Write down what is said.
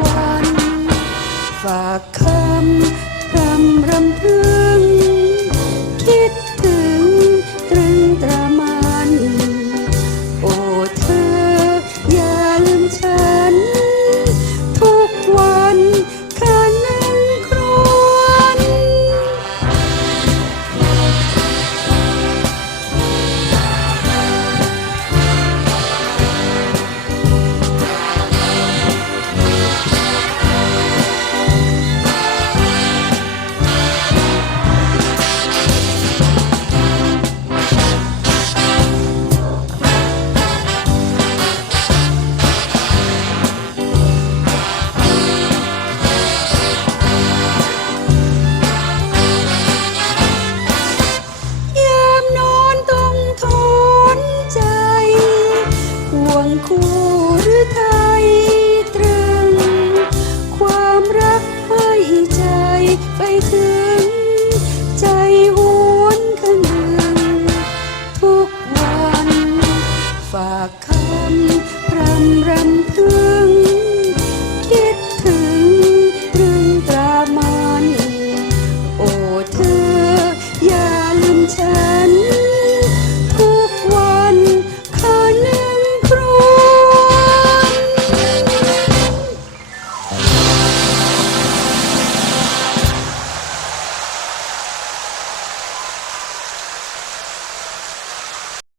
วัน ฝากคำรำรำพึง